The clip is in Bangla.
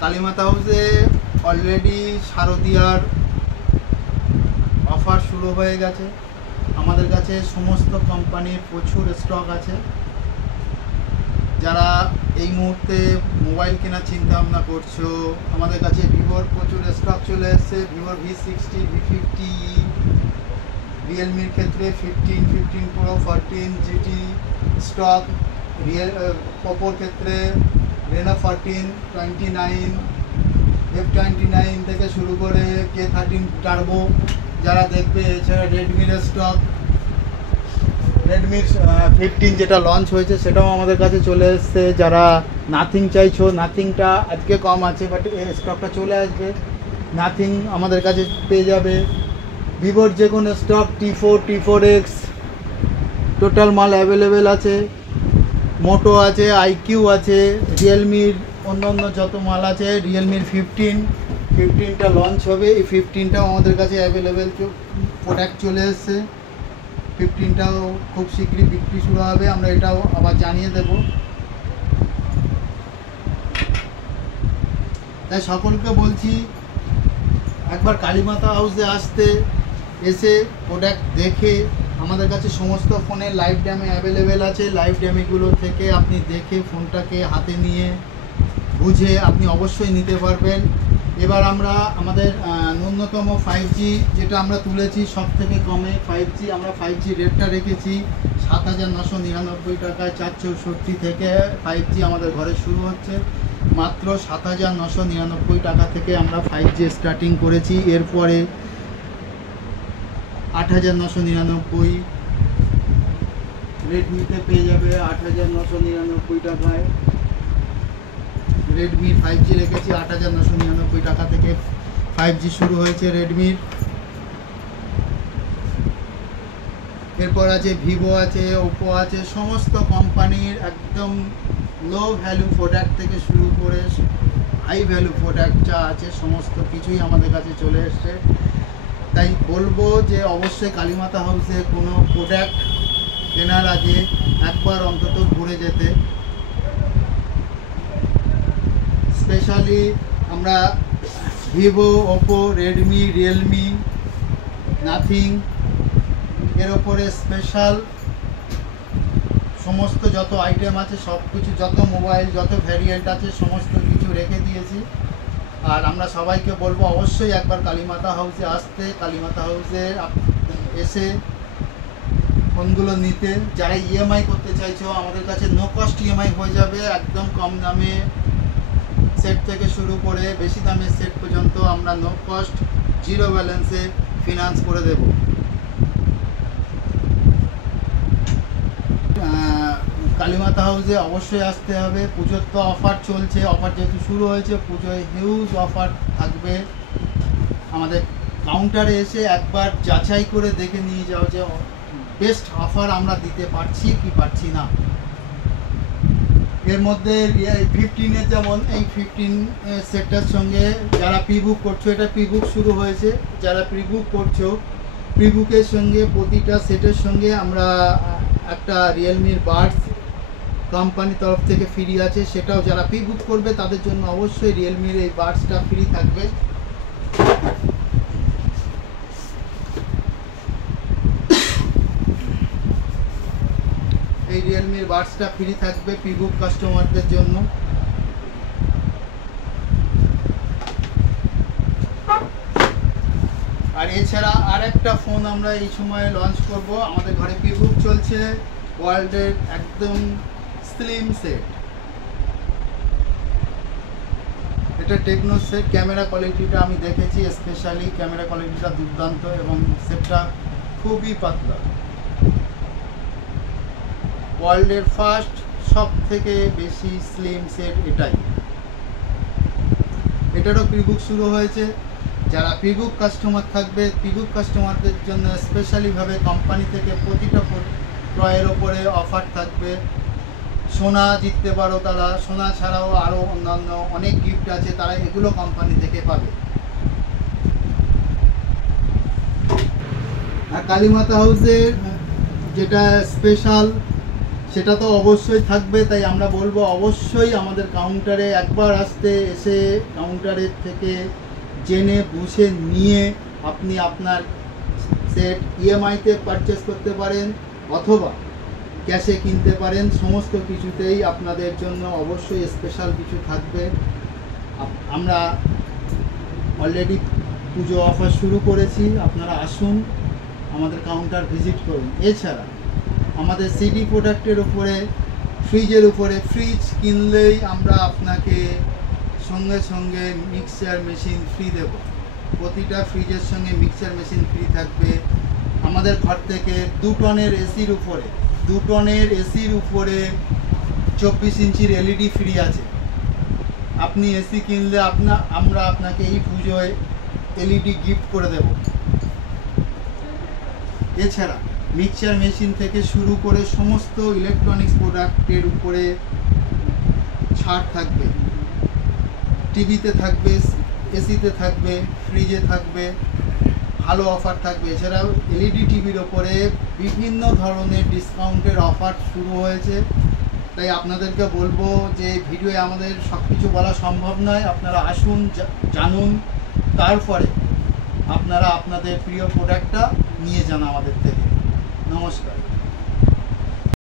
কালীমাতা হাউসে অলরেডি শারদীয়ার অফার শুরু হয়ে গেছে। আমাদের কাছে সমস্ত কোম্পানির প্রচুর স্টক আছে। যারা এই মুহূর্তে মোবাইল কেনার চিন্তা ভাবনা করছো, আমাদের কাছে ভিভোর প্রচুর স্টক চলে এসেছে। ভিভোর V60, V50, রিয়েলমির ক্ষেত্রে 15, 15 Pro, 14 GT স্টক, ওপোর ক্ষেত্রে Reno 14, 29, F29 থেকে শুরু করে K13 টার্বো যারা দেখবে। এছাড়া রেডমির স্টক, রেডমির 15 যেটা লঞ্চ হয়েছে সেটাও আমাদের কাছে চলে এসছে। যারা নাথিং চাইছো, নাথিংটা আজকে কম আছে, বাট এই স্টকটা চলে আসবে। নাথিং আমাদের কাছে পেয়ে যাবে। ভিভোর যে কোনো স্টক T4, T4X টোটাল মাল অ্যাভেলেবেল আছে। মোটো আছে, IQ আছে, রিয়েলমির অন্য যত মাল আছে। রিয়েলমির 15টা লঞ্চ হবে, এই 15টাও আমাদের কাছে অ্যাভেলেবেল প্রোডাক্ট চলে এসছে। 15টাও খুব শীঘ্রই বিক্রি শুরু হবে, আমরা এটাও আবার জানিয়ে দেব। তাই সকলকে বলছি একবার কালীমাতা হাউসে আসতে, এসে প্রোডাক্ট দেখে। আমাদের কাছে সমস্ত ফোনের লাইভ ড্যামে অ্যাভেলেবেল আছে। লাইভ ড্যামেগুলো থেকে আপনি দেখে ফোনটাকে হাতে নিয়ে বুঝে আপনি অবশ্যই নিতে পারবেন। এবার আমরা আমাদের ন্যূনতম 5G যেটা আমরা তুলেছি সব থেকে কমে 5G, আমরা 5G রেটটা রেখেছি 7,999 টাকায়। 464 থেকে 5G আমাদের ঘরে শুরু হচ্ছে। মাত্র 7,999 টাকা থেকে আমরা 5G স্টার্টিং করেছি। এরপরে 8,999, রেডমিতে পেয়ে যাবে 8,999 টাকায়। রেডমি 5G রেখেছি 8,999 টাকা থেকে 5G শুরু হয়েছে রেডমির। এরপর আছে ভিভো আছে, ওপো আছে, সমস্ত কোম্পানির একদম লো ভ্যালু প্রোডাক্ট থেকে শুরু করে হাই ভ্যালু প্রোডাক্ট যা আছে সমস্ত কিছুই আমাদের কাছে চলে এসছে। তাই বলবো যে অবশ্যই কালীমাতা হাউসে কোনো প্রোডাক্ট কেনার আগে একবার অন্তত ঘুরে যেতে। স্পেশালি আমরা Vivo, Oppo, Redmi, Realme, nothing এর ওপরে স্পেশাল সমস্ত যত আইটেম আছে সব কিছু, যত মোবাইল, যত ভ্যারিয়েন্ট আছে সমস্ত কিছু রেখে দিয়েছি। আর আমরা সবাইকে বলবো অবশ্যই একবার কালীমাতা হাউসে আসতে, কালীমাতা হাউসে এসে ফোনগুলো নিতে। যারা ইএমআই করতে চাইছো আমাদের কাছে নো কস্ট ইএমআই হয়ে যাবে। একদম কম দামে সেট থেকে শুরু করে বেশি দামের সেট পর্যন্ত আমরা নো কস্ট জিরো ব্যালেন্সে ফিনান্স করে দেব। কালীমাতা হাউসে অবশ্যই আসতে হবে। পুজোর তো অফার চলছে, অফার যেহেতু শুরু হয়েছে পুজোয় হিউজ অফার থাকবে। আমাদের কাউন্টারে এসে একবার যাচাই করে দেখে নিয়ে যাও যে বেস্ট অফার আমরা দিতে পারছি কি পারছি না। এর মধ্যে 15-এর যেমন এই 15 সেটটার সঙ্গে যারা প্রি বুক করছো, এটা প্রি বুক শুরু হয়েছে, যারা প্রি বুক করছো প্রি বুকের সঙ্গে প্রতিটা সেটের সঙ্গে আমরা একটা রিয়েলমির বাডস কোম্পানির তরফ থেকে ফ্রি আছে। সেটাও যারা প্রি বুক করবে তাদের জন্য অবশ্যই রিয়েলমির এই বাডসটা ফ্রি থাকবে। এই রিয়েলমির বাডসটা ফ্রি থাকবে প্রি বুক কাস্টমারদের জন্য। আর এছাড়া আর একটা ফোন আমরা এই সময় লঞ্চ করব। আমাদের ঘরে প্রি বুক চলছে ওয়ার্ল্ডের একদম স্লিম সেট। এটা টেকনো সেট। ক্যামেরা কোয়ালিটিটা আমি দেখেছি, স্পেশালি ক্যামেরা কোয়ালিটিটা দুর্দান্ত এবং সেটটা খুবই পাতলা। ওয়ার্ল্ডের ফার্স্ট সব থেকে বেশি স্লিম সেট এটাই। এটারও প্রি বুক শুরু হয়েছে। যারা প্রি বুক কাস্টমার থাকবে, প্রি বুক কাস্টমারদের জন্য স্পেশালিভাবে কোম্পানি থেকে প্রতিটা ক্রয়ের ওপরে অফার থাকবে। সোনা জিততে পারো তারা, সোনা ছাড়াও আরও অন্যান্য অনেক গিফট আছে, তারা এগুলো কোম্পানি থেকে পাবে। আর কালীমাতা হাউসের যেটা স্পেশাল সেটা তো অবশ্যই থাকবে। তাই আমরা বলবো অবশ্যই আমাদের কাউন্টারে একবার আসতে, এসে কাউন্টারের থেকে জেনে বুঝে নিয়ে আপনি আপনার সেট ইএমআইতে পারচেস করতে পারেন অথবা ক্যাশে কিনতে পারেন। সমস্ত কিছুতেই আপনাদের জন্য অবশ্যই স্পেশাল কিছু থাকবে। আমরা অলরেডি পুজো অফার শুরু করেছি, আপনারা আসুন, আমাদের কাউন্টার ভিজিট করুন। এছাড়া আমাদের সিডি প্রোডাক্টের উপরে, ফ্রিজের উপরে, ফ্রিজ কিনলেই আমরা আপনাকে সঙ্গে সঙ্গে মিক্সচার মেশিন ফ্রি দেব। প্রতিটা ফ্রিজের সঙ্গে মিক্সচার মেশিন ফ্রি থাকবে। আমাদের ঘর থেকে 2 টনের এসির উপরে 24 ইঞ্চির এলইডি ফ্রি আছে। আপনি এসি কিনলে আমরা আপনাকে এই পুজোয় এলইডি গিফট করে দেব। এছাড়া মিক্সচার মেশিন থেকে শুরু করে সমস্ত ইলেকট্রনিক্স প্রোডাক্টের উপরে ছাড় থাকবে। টিভিতে থাকবে, এসিতে থাকবে, ফ্রিজে থাকবে, ভালো অফার থাকবে। এছাড়াও এলইডি টিভির ওপরে বিভিন্ন ধরনের ডিসকাউন্টের অফার শুরু হয়েছে। তাই আপনাদেরকে বলবো যে ভিডিওয়ে আমাদের সব কিছু বলা সম্ভব নয়। আপনারা আসুন, জানুন, তারপরে আপনারা আপনাদের প্রিয় প্রোডাক্টটা নিয়ে যান আমাদের থেকে। নমস্কার।